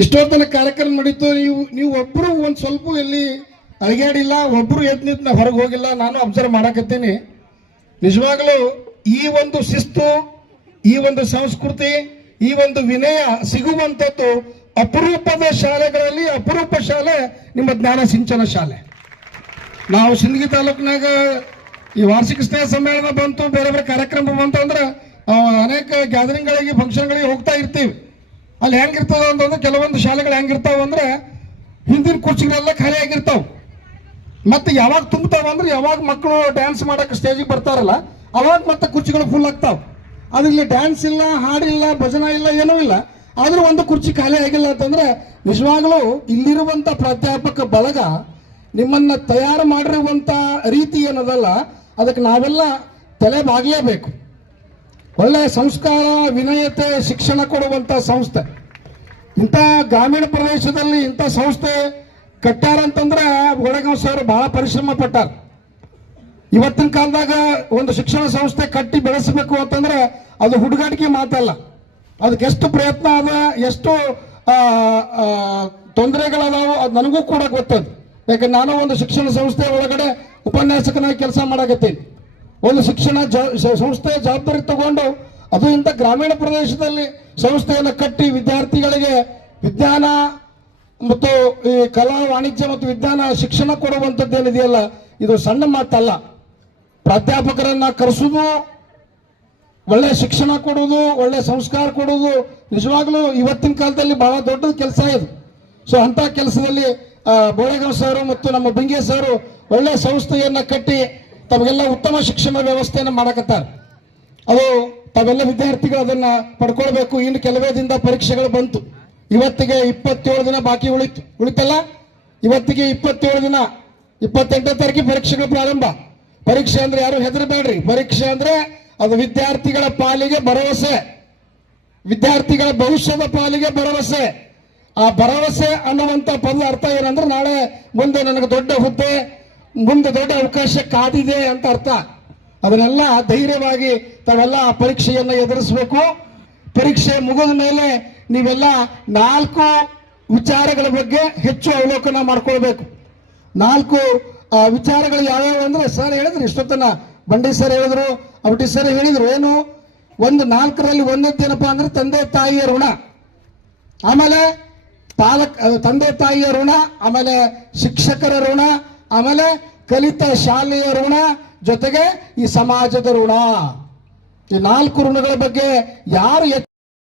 ಇಷ್ಟೊತ್ತನ ಕಾರ್ಯಕ್ರಮ ನಡೀತು. ನೀವು ಒಬ್ರು ಒಂದು ಸ್ವಲ್ಪ ಎಲ್ಲಿ ಅಳಿಗಾಡಿಲ್ಲ, ಒಬ್ರು ಎದ್ದು ನಿಂತು ಹೊರಗೆ ಹೋಗಿಲ್ಲ. ನಾನು ಅಬ್ಸರ್ವ್ ಮಾಡಕತ್ತೀನಿ. ನಿಜವಾಗಲೂ ಈ ಒಂದು ಶಿಸ್ತು, ಈ ಒಂದು ಸಂಸ್ಕೃತಿ, ಈ ಒಂದು ವಿನಯ ಸಿಗುವಂಥದ್ದು ಅಪರೂಪದ ಶಾಲೆಗಳಲ್ಲಿ ಅಪರೂಪ ಶಾಲೆ ನಿಮ್ಮ ಜ್ಞಾನ ಸಿಂಚನ ಶಾಲೆ. ನಾವು ಸಿಂದಗಿ ತಾಲೂಕಿನಾಗ ಈ ವಾರ್ಷಿಕ ಸ್ನೇಹ ಸಮ್ಮೇಳನ ಬಂತು, ಬೇರೆ ಬೇರೆ ಕಾರ್ಯಕ್ರಮ ಬಂತು ಅಂದ್ರೆ ಅನೇಕ ಗ್ಯಾದರಿಂಗ್ಗಳಿಗೆ ಫಂಕ್ಷನ್ಗಳಿಗೆ ಹೋಗ್ತಾ ಇರ್ತೀವಿ. ಅಲ್ಲಿ ಹೆಂಗಿರ್ತದ ಅಂತಂದ್ರೆ ಕೆಲವೊಂದು ಶಾಲೆಗಳು ಹೆಂಗಿರ್ತಾವ ಅಂದ್ರೆ ಹಿಂದಿನ ಕುರ್ಚಿಗಳೆಲ್ಲ ಖಾಲಿ ಆಗಿರ್ತಾವ. ಮತ್ತೆ ಯಾವಾಗ ತುಂಬ್ತಾವ ಅಂದ್ರೆ ಯಾವಾಗ ಮಕ್ಕಳು ಡ್ಯಾನ್ಸ್ ಮಾಡಕ್ಕೆ ಸ್ಟೇಜಿಗೆ ಬರ್ತಾರಲ್ಲ ಅವಾಗ ಮತ್ತೆ ಕುರ್ಚಿಗಳು ಫುಲ್ ಆಗ್ತಾವ. ಅದ್ರಲ್ಲಿ ಡ್ಯಾನ್ಸ್ ಇಲ್ಲ, ಹಾಡಿಲ್ಲ, ಭಜನಾ ಇಲ್ಲ, ಏನೂ ಇಲ್ಲ. ಆದ್ರೂ ಒಂದು ಕುರ್ಚಿ ಖಾಲಿ ಆಗಿಲ್ಲ ಅಂತಂದ್ರೆ ನಿಜವಾಗ್ಲೂ ಇಲ್ಲಿರುವಂತ ಪ್ರಾಧ್ಯಾಪಕ ಬಳಗ ನಿಮ್ಮನ್ನ ತಯಾರು ಮಾಡಿರುವಂತ ರೀತಿ ಏನದಲ್ಲ ಅದಕ್ಕೆ ನಾವೆಲ್ಲ ತಲೆ ಬಾಗಲೇಬೇಕು. ಒಳ್ಳೆ ಸಂಸ್ಕಾರ, ವಿನಯತೆ, ಶಿಕ್ಷಣ ಕೊಡುವಂತ ಸಂಸ್ಥೆ. ಇಂಥ ಗ್ರಾಮೀಣ ಪ್ರದೇಶದಲ್ಲಿ ಇಂಥ ಸಂಸ್ಥೆ ಕಟ್ಟಾರಂತಂದ್ರೆ ಒಳಗಾವ್ ಸರ್ ಬಹಳ ಪರಿಶ್ರಮ ಪಟ್ಟಾರ. ಇವತ್ತಿನ ಕಾಲದಾಗ ಒಂದು ಶಿಕ್ಷಣ ಸಂಸ್ಥೆ ಕಟ್ಟಿ ಬೆಳೆಸಬೇಕು ಅಂತಂದ್ರೆ ಅದು ಹುಡುಗಾಟಿಕೆ ಮಾತಲ್ಲ. ಅದಕ್ಕೆ ಎಷ್ಟು ಪ್ರಯತ್ನ ಅದ, ಎಷ್ಟು ತೊಂದರೆಗಳದಾವು ಅದು ನನಗೂ ಕೂಡ ಗೊತ್ತದ. ಯಾಕಂದ್ರೆ ನಾನು ಒಂದು ಶಿಕ್ಷಣ ಸಂಸ್ಥೆ ಒಳಗಡೆ ಉಪನ್ಯಾಸಕನಾಗಿ ಕೆಲಸ ಮಾಡಕತ್ತೀನಿ. ಒಂದು ಶಿಕ್ಷಣ ಸಂಸ್ಥೆ ಜವಾಬ್ದಾರಿ ತಗೊಂಡು ಅದು ಇಂಥ ಗ್ರಾಮೀಣ ಪ್ರದೇಶದಲ್ಲಿ ಸಂಸ್ಥೆಯನ್ನು ಕಟ್ಟಿ ವಿದ್ಯಾರ್ಥಿಗಳಿಗೆ ವಿಜ್ಞಾನ ಮತ್ತು ಈ ಕಲಾ, ವಾಣಿಜ್ಯ ಮತ್ತು ವಿಜ್ಞಾನ ಶಿಕ್ಷಣ ಕೊಡುವಂಥದ್ದೇನಿದೆಯಲ್ಲ ಇದು ಸಣ್ಣ ಮಾತಲ್ಲ. ಪ್ರಾಧ್ಯಾಪಕರನ್ನ ಕರೆಸುವುದು, ಒಳ್ಳೆ ಶಿಕ್ಷಣ ಕೊಡುವುದು, ಒಳ್ಳೆ ಸಂಸ್ಕಾರ ಕೊಡುವುದು ನಿಜವಾಗ್ಲೂ ಇವತ್ತಿನ ಕಾಲದಲ್ಲಿ ಬಹಳ ದೊಡ್ಡ ಕೆಲಸ ಇದು. ಸೊ ಅಂತ ಕೆಲಸದಲ್ಲಿ ಬೋಳೆಗಾಂವ್ ಸರ್ ಮತ್ತು ನಮ್ಮ ಬಿಂಗೆ ಸರ್ ಒಳ್ಳೆ ಸಂಸ್ಥೆಯನ್ನ ಕಟ್ಟಿ ತಮಗೆಲ್ಲ ಉತ್ತಮ ಶಿಕ್ಷಣ ವ್ಯವಸ್ಥೆಯನ್ನು ಮಾಡಕತ್ತಾರೆ. ಅದು ತಾವೆಲ್ಲ ವಿದ್ಯಾರ್ಥಿಗಳು ಅದನ್ನ ಪಡ್ಕೊಳ್ಬೇಕು. ಇನ್ನು ಕೆಲವೇ ದಿನದ ಪರೀಕ್ಷೆಗಳು ಬಂತು. ಇವತ್ತಿಗೆ 27 ದಿನ ಬಾಕಿ ಉಳಿತಲ್ಲ. ಇವತ್ತಿಗೆ 27 ದಿನ, 28ನೇ ತಾರೀಕಿಗೆ ಪರೀಕ್ಷೆಗಳು ಪ್ರಾರಂಭ. ಪರೀಕ್ಷೆ ಅಂದ್ರೆ ಯಾರು ಹೆದರಬೇಡ್ರಿ. ಪರೀಕ್ಷೆ ಅಂದ್ರೆ ಅದು ವಿದ್ಯಾರ್ಥಿಗಳ ಪಾಲಿಗೆ ಭರವಸೆ, ವಿದ್ಯಾರ್ಥಿಗಳ ಭವಿಷ್ಯದ ಪಾಲಿಗೆ ಭರವಸೆ. ಆ ಭರವಸೆ ಅನ್ನುವಂತ ಪದದ ಅರ್ಥ ಏನಂದ್ರೆ ನಾಳೆ ಮುಂದೆ ನನಗೆ ದೊಡ್ಡ ಹುದ್ದೆ, ಮುಂದೆ ದೊಡ್ಡ ಅವಕಾಶ ಕಾದಿದೆ ಅಂತ ಅರ್ಥ. ಅದನ್ನೆಲ್ಲ ಧೈರ್ಯವಾಗಿ ತಾವೆಲ್ಲ ಆ ಪರೀಕ್ಷೆಯನ್ನು ಎದುರಿಸಬೇಕು. ಪರೀಕ್ಷೆ ಮುಗಿದ ಮೇಲೆ ನೀವೆಲ್ಲ 4 ವಿಚಾರಗಳ ಬಗ್ಗೆ ಹೆಚ್ಚು ಅವಲೋಕನ ಮಾಡ್ಕೊಳ್ಬೇಕು. 4 ವಿಚಾರಗಳು ಯಾವ್ಯಾವ ಅಂದ್ರೆ ಸರ್ ಹೇಳಿದ್ರು ಇಷ್ಟೊತ್ತನ, ಬಂಡಿ ಸರ್ ಹೇಳಿದ್ರು, ಅವಟಿ ಸರ್ ಹೇಳಿದ್ರು. ಏನು ಒಂದು 4ರಲ್ಲಿ ಒಂದೇನಪ್ಪ ಅಂದ್ರೆ ತಂದೆ ತಾಯಿಯ ಋಣ, ಆಮೇಲೆ ತಂದೆ ತಾಯಿಯ ಋಣ, ಆಮೇಲೆ ಶಿಕ್ಷಕರ ಋಣ, ಆಮೇಲೆ ಕಲಿತ ಶಾಲೆಯ ಋಣ, ಜೊತೆಗೆ ಈ ಸಮಾಜದ ಋಣ. ಈ 4 ಋಣಗಳ ಬಗ್ಗೆ ಯಾರು